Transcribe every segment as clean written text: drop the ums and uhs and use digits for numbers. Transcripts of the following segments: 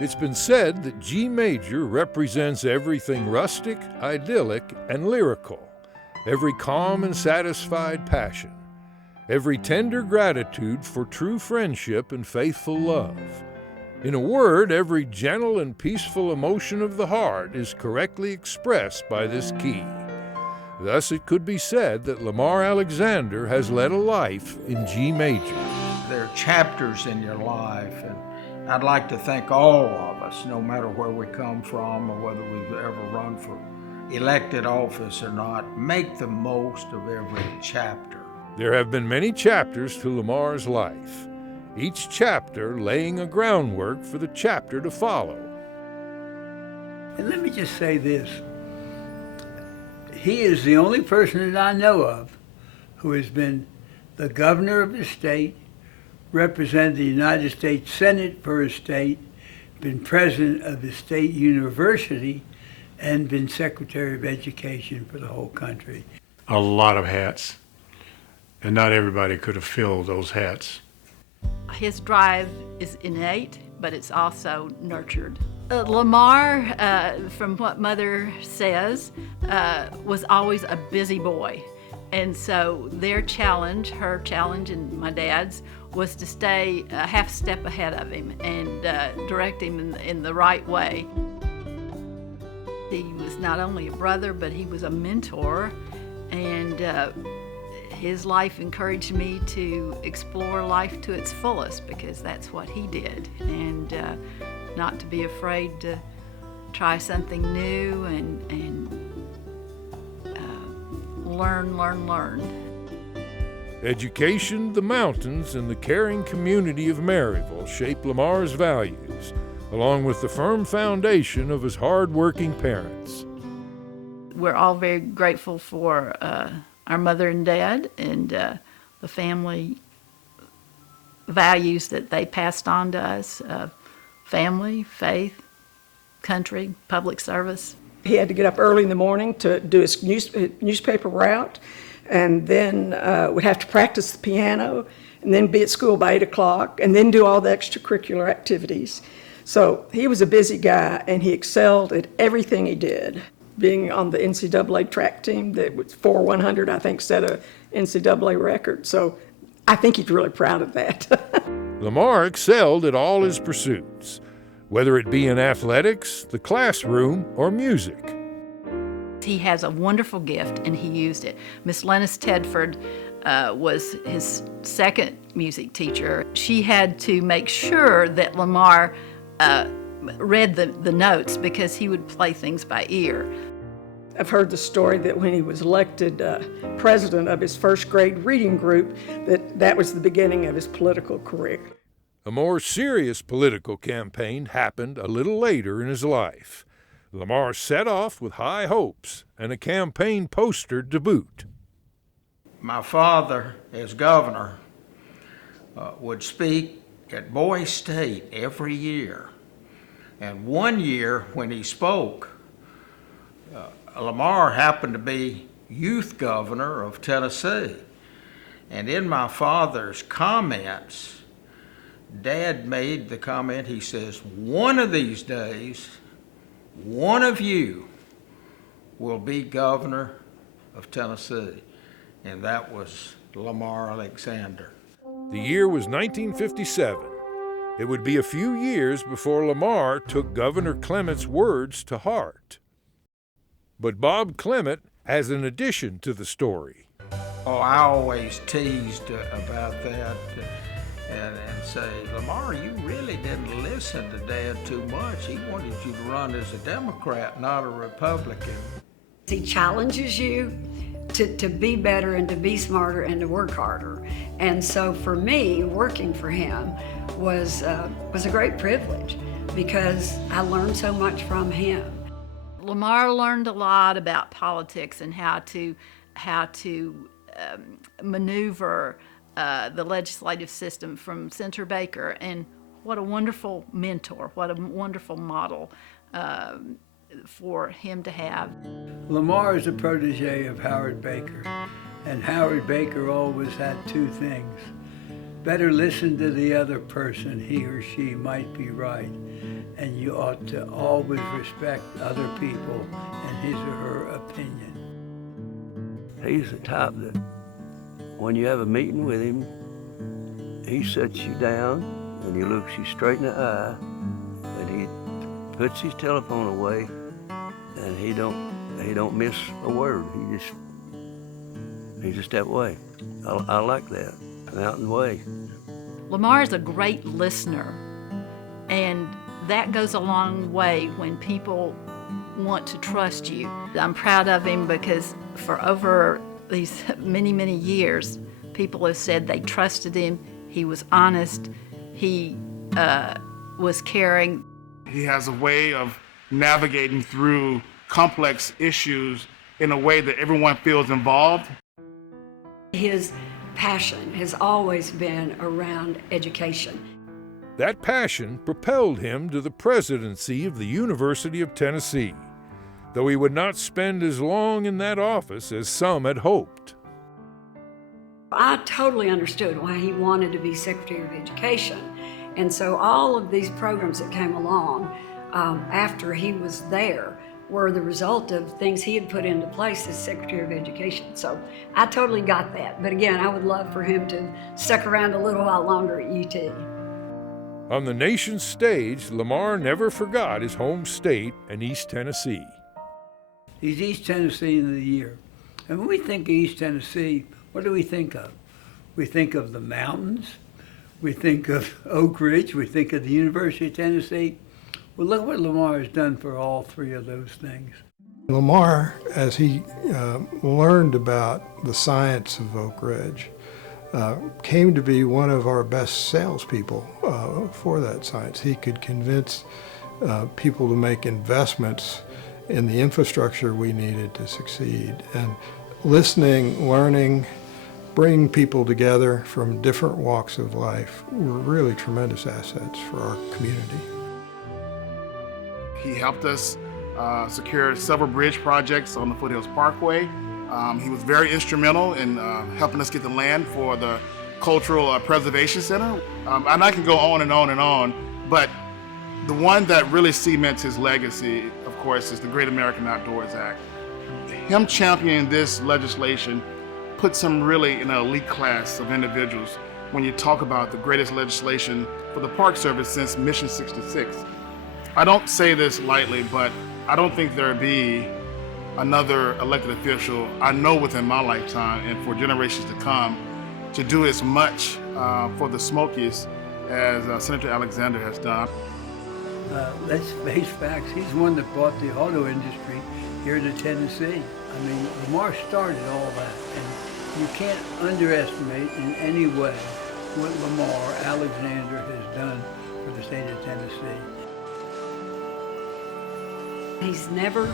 It's been said that G major represents everything rustic, idyllic, and lyrical, every calm and satisfied passion, every tender gratitude for true friendship and faithful love. In a word, every gentle and peaceful emotion of the heart is correctly expressed by this key. Thus, it could be said that Lamar Alexander has led a life in G major. There are chapters in your life, and I'd like to thank all of us, no matter where we come from or whether we've ever run for elected office or not, make the most of every chapter. There have been many chapters to Lamar's life, each chapter laying a groundwork for the chapter to follow. And let me just say this. He is the only person that I know of who has been the governor of the state, represented the United States Senate for his state, been president of the state university, and been Secretary of Education for the whole country. A lot of hats, and not everybody could have filled those hats. His drive is innate, but it's also nurtured. Lamar, from what Mother says, was always a busy boy. And so their challenge, her challenge and my dad's, was to stay a half step ahead of him and direct him in the right way. He was not only a brother, but he was a mentor, and his life encouraged me to explore life to its fullest, because that's what he did, and not to be afraid to try something new and learn. Education, the mountains, and the caring community of Maryville shaped Lamar's values, along with the firm foundation of his hard-working parents. We're all very grateful for our mother and dad and the family values that they passed on to us, family, faith, country, public service. He had to get up early in the morning to do his newspaper route, and then would have to practice the piano, and then be at school by 8 o'clock, and then do all the extracurricular activities. So he was a busy guy, and he excelled at everything he did. Being on the NCAA track team that was 4x100, I think, set a NCAA record. So I think he's really proud of that. Lamar excelled at all his pursuits, whether it be in athletics, the classroom, or music. He has a wonderful gift, and he used it. Miss Lennis Tedford was his second music teacher. She had to make sure that Lamar read the notes, because he would play things by ear. I've heard the story that when he was elected president of his first grade reading group, that was the beginning of his political career. A more serious political campaign happened a little later in his life. Lamar set off with high hopes and a campaign poster to boot. My father, as governor, would speak at Bowie State every year. And one year when he spoke, Lamar happened to be youth governor of Tennessee. And in my father's comments, Dad made the comment, he says, one of these days, one of you will be governor of Tennessee. And that was Lamar Alexander. The year was 1957. It would be a few years before Lamar took Governor Clement's words to heart. But Bob Clement has an addition to the story. Oh, I always teased about that and say, Lamar, you really didn't listen to Dad too much. He wanted you to run as a Democrat, not a Republican. He challenges you to be better and to be smarter and to work harder. And so for me, working for him was a great privilege, because I learned so much from him. Lamar learned a lot about politics and how to maneuver the legislative system from Senator Baker, and what a wonderful mentor, what a wonderful model for him to have. Lamar is a protege of Howard Baker, and Howard Baker always had two things. better listen to the other person. He or she might be right. And you ought to always respect other people and his or her opinion. He's the type that when you have a meeting with him, he sets you down and he looks you straight in the eye and he puts his telephone away and he don't miss a word. He's just that way. I like that. Out and way. Lamar is a great listener, and that goes a long way when people want to trust you. I'm proud of him because for over these many, many years, people have said they trusted him. He was honest. He was caring. He has a way of navigating through complex issues in a way that everyone feels involved. His passion has always been around education. That passion propelled him to the presidency of the University of Tennessee, though he would not spend as long in that office as some had hoped. I totally understood why he wanted to be Secretary of Education. And so all of these programs that came along after he was there were the result of things he had put into place as Secretary of Education. So I totally got that. But again, I would love for him to stick around a little while longer at UT. On the nation's stage, Lamar never forgot his home state and East Tennessee. He's East Tennessean of the Year. And when we think of East Tennessee, what do we think of? We think of the mountains. We think of Oak Ridge. We think of the University of Tennessee. Well, look what Lamar has done for all three of those things. Lamar, as he learned about the science of Oak Ridge, came to be one of our best salespeople for that science. He could convince people to make investments in the infrastructure we needed to succeed. And listening, learning, bringing people together from different walks of life were really tremendous assets for our community. He helped us secure several bridge projects on the Foothills Parkway. He was very instrumental in helping us get the land for the Cultural Preservation Center. And I can go on and on and on, but the one that really cements his legacy, of course, is the Great American Outdoors Act. Him championing this legislation puts him really in an elite class of individuals when you talk about the greatest legislation for the Park Service since Mission 66. I don't say this lightly, but I don't think there'd be another elected official I know within my lifetime and for generations to come to do as much for the Smokies as Senator Alexander has done. Let's face facts. He's one that brought the auto industry here to Tennessee. I mean, Lamar started all that, and you can't underestimate in any way what Lamar Alexander has done for the state of Tennessee. He's never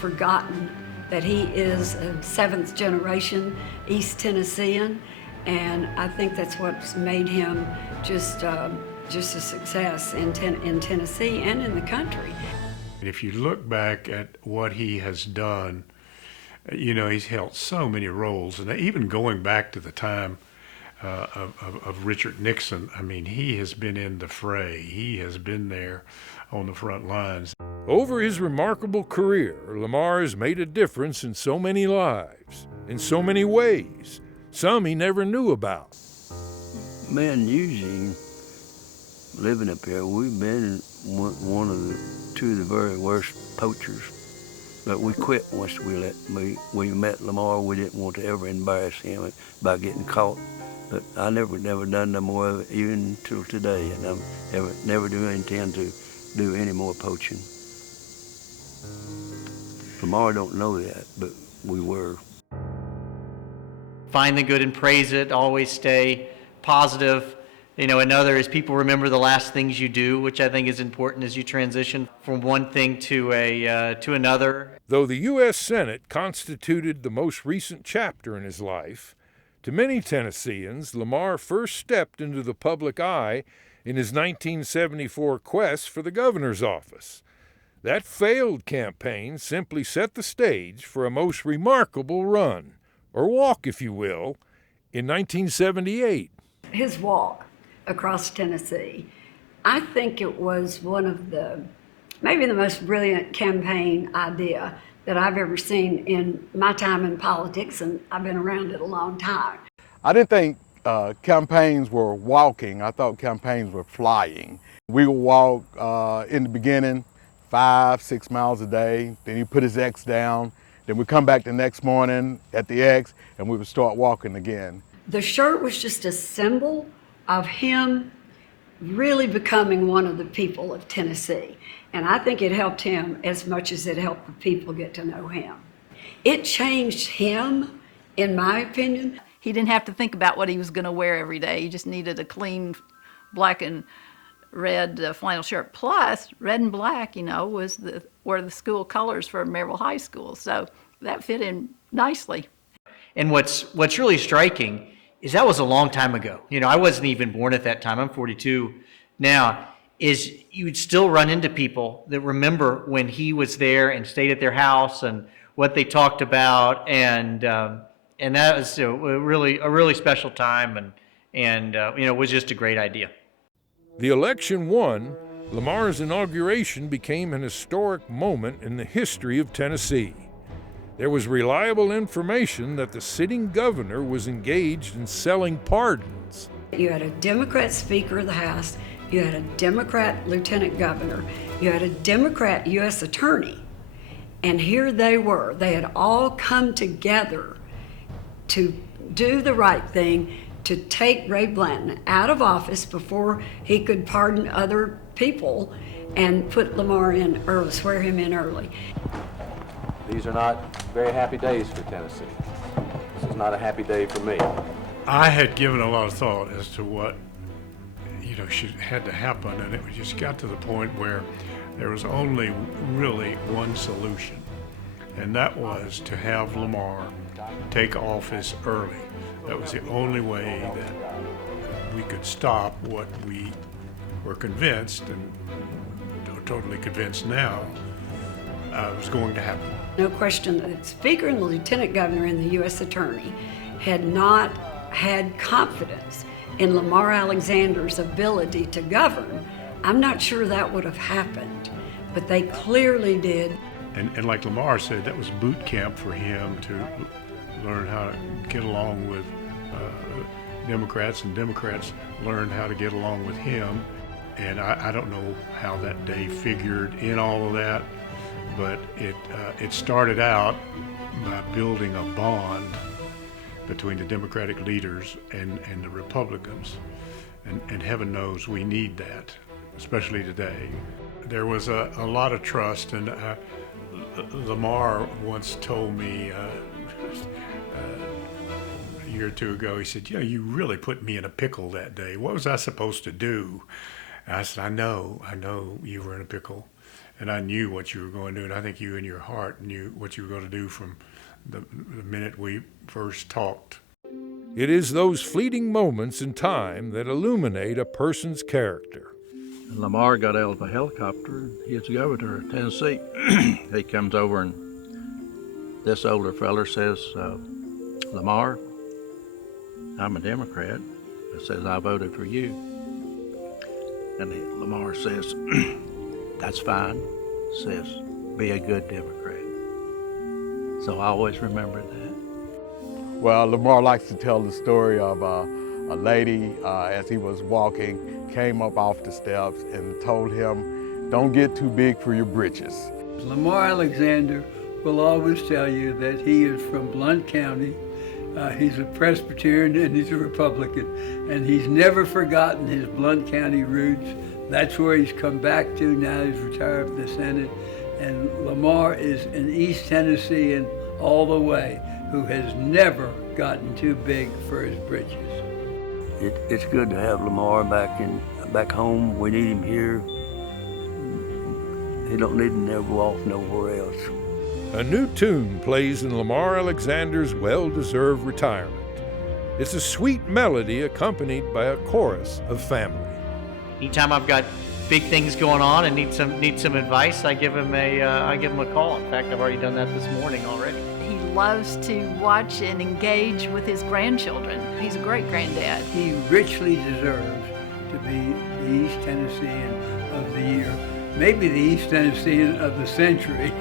forgotten that he is a seventh generation East Tennessean, and I think that's what's made him just a success in Tennessee and in the country. If you look back at what he has done, you know, he's held so many roles, and even going back to the time of Richard Nixon, I mean, he has been in the fray. He has been there on the front lines. Over his remarkable career, Lamar has made a difference in so many lives, in so many ways, some he never knew about. Man, usually living up here, we've been two of the very worst poachers. But we quit once we met Lamar. We didn't want to ever embarrass him by getting caught. But I never done no more of it, even till today, and I never do intend to do any more poaching. Lamar don't know that, but we were. Find the good and praise it, always stay positive. You know, another is people remember the last things you do, which I think is important as you transition from one thing to another. Though the U.S. Senate constituted the most recent chapter in his life, to many Tennesseans, Lamar first stepped into the public eye in his 1974 quest for the governor's office. That failed campaign simply set the stage for a most remarkable run, or walk, if you will, in 1978. his walk across Tennessee, I think it was one of maybe the most brilliant campaign idea that I've ever seen in my time in politics, and I've been around it a long time. I didn't think campaigns were walking. I thought campaigns were flying. We would walk in the beginning 5-6 miles a day. Then he put his X down. Then we'd come back the next morning at the X and we would start walking again. The shirt was just a symbol of him really becoming one of the people of Tennessee. And I think it helped him as much as it helped the people get to know him. It changed him, in my opinion. He didn't have to think about what he was going to wear every day. He just needed a clean black and red flannel shirt. Plus, red and black, were the school colors for Maryville High School. So that fit in nicely. And what's really striking is that was a long time ago. I wasn't even born at that time. I'm 42 now. Is you would still run into people that remember when he was there and stayed at their house and what they talked about, and that was a really special time, and it was just a great idea. The election won, Lamar's inauguration became an historic moment in the history of Tennessee. There was reliable information that the sitting governor was engaged in selling pardons. You had a Democrat Speaker of the House, you had a Democrat Lieutenant Governor, you had a Democrat U.S. Attorney, and here they were. They had all come together to do the right thing, to take Ray Blanton out of office before he could pardon other people and put Lamar in early, swear him in early. These are not very happy days for Tennessee. This is not a happy day for me. I had given a lot of thought as to what had to happen, and it just got to the point where there was only really one solution, and that was to have Lamar take office early. That was the only way that we could stop what we were convinced, and totally convinced now, was going to happen. No question that the Speaker and the Lieutenant Governor and the U.S. Attorney had not had confidence in Lamar Alexander's ability to govern. I'm not sure that would have happened, but they clearly did. And like Lamar said, that was boot camp for him to learn how to get along with Democrats, and Democrats learned how to get along with him. And I don't know how that day figured in all of that, but it started out by building a bond between the Democratic leaders and the Republicans. And heaven knows we need that, especially today. There was a lot of trust, and Lamar once told me a year or two ago, he said, you really put me in a pickle that day. What was I supposed to do? And I said, I know you were in a pickle, and I knew what you were going to do, and I think you in your heart knew what you were going to do from the minute we first talked. It is those fleeting moments in time that illuminate a person's character. Lamar got out of a helicopter. He's governor of Tennessee. He comes over, and this older feller says, Lamar, I'm a Democrat. It says, I voted for you. And Lamar says, that's fine. Says, be a good Democrat. So I always remember that. Well, Lamar likes to tell the story of a lady, as he was walking, came up off the steps and told him, don't get too big for your britches. Lamar Alexander will always tell you that he is from Blount County. He's a Presbyterian and he's a Republican, and he's never forgotten his Blount County roots. That's where he's come back to now. He's retired from the Senate. And Lamar is an East Tennessean all the way, who has never gotten too big for his britches. It's good to have Lamar back home. We need him here. He don't need to never go off nowhere else. A new tune plays in Lamar Alexander's well-deserved retirement. It's a sweet melody accompanied by a chorus of family. Anytime I've got big things going on and need some advice, I give him a call. In fact, I've already done that this morning already. He loves to watch and engage with his grandchildren. He's a great granddad. He richly deserves to be the East Tennessean of the year, maybe the East Tennessean of the century.